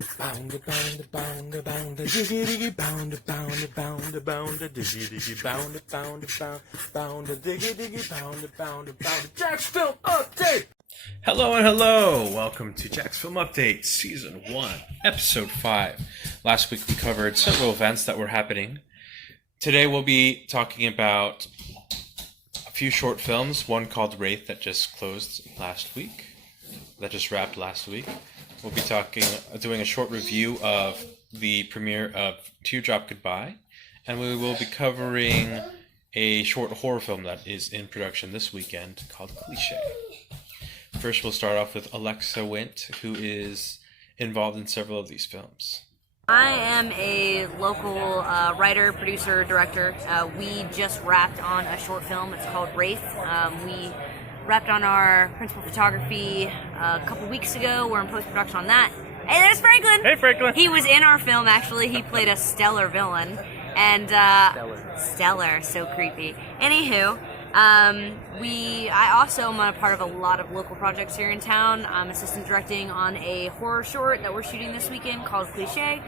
Bound, bound, bound, bound, diggy diggy, bound, bound, bound, bound, diggy diggy, bound, bound, bound, diggy diggy, bound, Jack's Film Update! Hello and hello! Welcome to Jack's Film Update, Season 1, Episode 5. Last week we covered several events that were happening. Today we'll be talking about a few short films, one called Wraith that just wrapped last week. We'll be doing a short review of the premiere of Teardrop Goodbye, and we will be covering a short horror film that is in production this weekend called Cliché. First, we'll start off with Alexa Wint, who is involved in several of these films. I am a local writer, producer, director. We just wrapped on a short film. It's called Wraith. We wrapped on our principal photography a couple weeks ago. We're in post-production on that. Hey, there's Franklin! Hey, Franklin! He was in our film, actually. He played a stellar villain. And, stellar, so creepy. Anywho, I also am a part of a lot of local projects here in town. I'm assistant directing on a horror short that we're shooting this weekend called Cliché,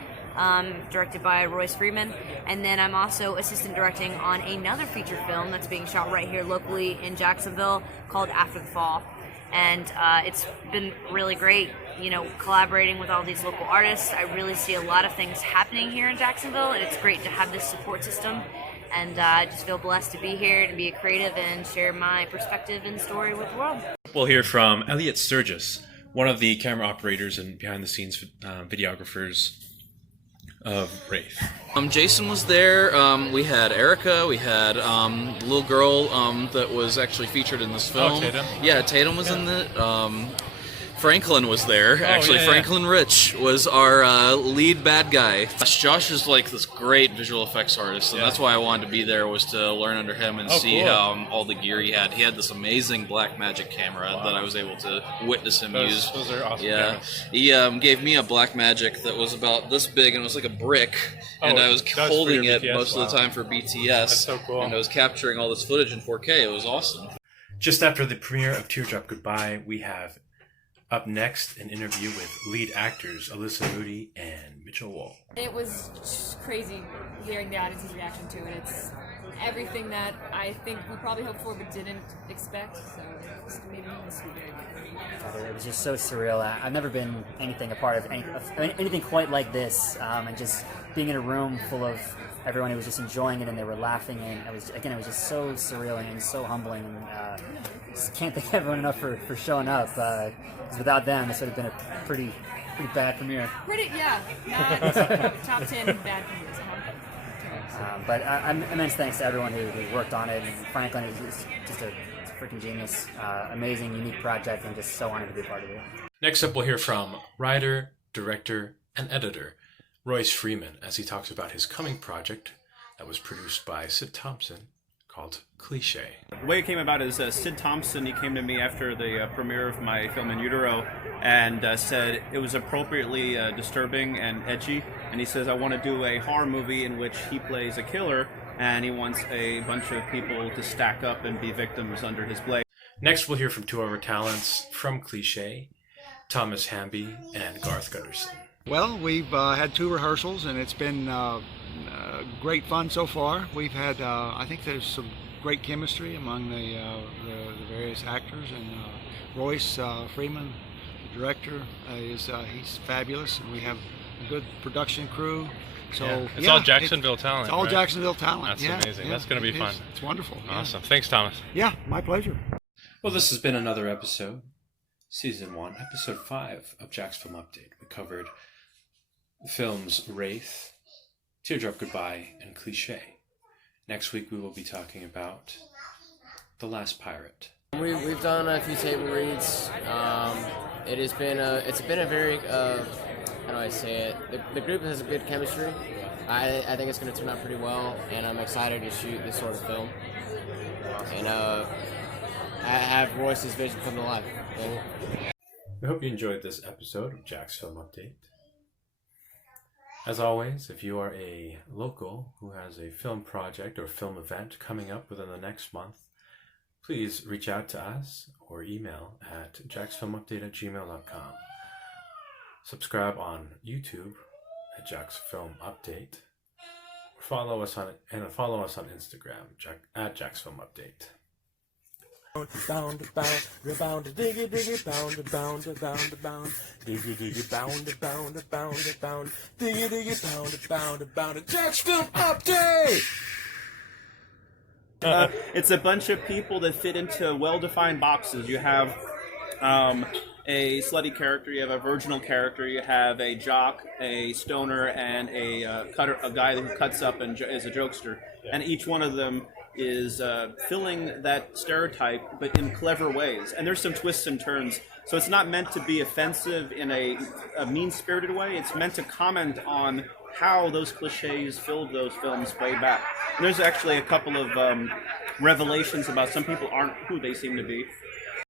directed by Royce Freeman. And then I'm also assistant directing on another feature film that's being shot right here locally in Jacksonville called After the Fall. And it's been really great, collaborating with all these local artists. I really see a lot of things happening here in Jacksonville, and it's great to have this support system. And I just feel blessed to be here, to be a creative, and share my perspective and story with the world. We'll hear from Elliot Sturgis, one of the camera operators and behind-the-scenes videographers of Wraith. Jason was there. We had Erica. We had little girl that was actually featured in this film. Oh, Tatum? Yeah, Tatum was in it. Franklin was there. Franklin Rich was our lead bad guy. Josh is like this great visual effects artist, and that's why I wanted to be there, was to learn under him and see how all the gear he had. He had this amazing black magic camera that I was able to witness him use. Those are awesome. Yeah, cameras. he gave me a black magic that was about this big, and it was like a brick, and I was holding it most of the time for BTS. That's so cool. And I was capturing all this footage in 4K. It was awesome. Just after the premiere of Teardrop Goodbye, we have up next an interview with lead actors Alyssa Moody and Mitchell Wall. It was just crazy hearing the audience's reaction to it. It's everything that I think we probably hoped for but didn't expect, so it's made me this week. It was just so surreal. I've never been a part of anything quite like this, and just being in a room full of everyone who was just enjoying it and they were laughing, and it was just so surreal and so humbling. And just can't thank everyone enough for showing up. Because without them, this would have been a pretty bad premiere. Not top 10 bad premieres. But immense thanks to everyone who worked on it. And Franklin is just a freaking genius. Amazing, unique project, and just so honored to be a part of it. Next up, we'll hear from writer, director, and editor Royce Freeman as he talks about his coming project that was produced by Sid Thompson called Cliché. The way it came about is Sid Thompson, he came to me after the premiere of my film In Utero and said it was appropriately disturbing and edgy, and he says, I want to do a horror movie in which he plays a killer and he wants a bunch of people to stack up and be victims under his blade. Next, we'll hear from two of our talents from Cliché, Thomas Hamby and Garth Gutterson. Well, we've had 2 rehearsals, and it's been great fun so far. We've had, I think there's some great chemistry among the various actors, and Royce Freeman, the director, he's fabulous, and we have a good production crew. So it's all Jacksonville talent. It's all right? Jacksonville talent. That's amazing. That's going to be fun. It's wonderful. Awesome. Thanks, Thomas. Yeah, my pleasure. Well, this has been another episode, Season 1, Episode 5 of Jack's Film Update. We covered the films Wraith, Teardrop Goodbye, and Cliché. Next week we will be talking about The Last Pirate. We've done a few table reads. It's been a very how do I say it? The group has a good chemistry. I think it's going to turn out pretty well, and I'm excited to shoot this sort of film. And I have Royce's vision come to life. We hope you enjoyed this episode of Jack's Film Update. As always, if you are a local who has a film project or film event coming up within the next month, please reach out to us or email at jacksfilmupdate@gmail.com. Subscribe on YouTube at Jack's Film Update. Follow us on Instagram at Jack's Film Update. Bound, diggy, diggy, bound, diggy, diggy, bound, diggy, diggy, bound, Jack's Film Update! It's a bunch of people that fit into well-defined boxes. You have a slutty character, you have a virginal character, you have a jock, a stoner, and a cutter, a guy who cuts up and is a jokester. Yeah. And each one of them is filling that stereotype, but in clever ways. And there's some twists and turns. So it's not meant to be offensive in a mean-spirited way. It's meant to comment on how those cliches filled those films way back. And there's actually a couple of revelations about some people aren't who they seem to be.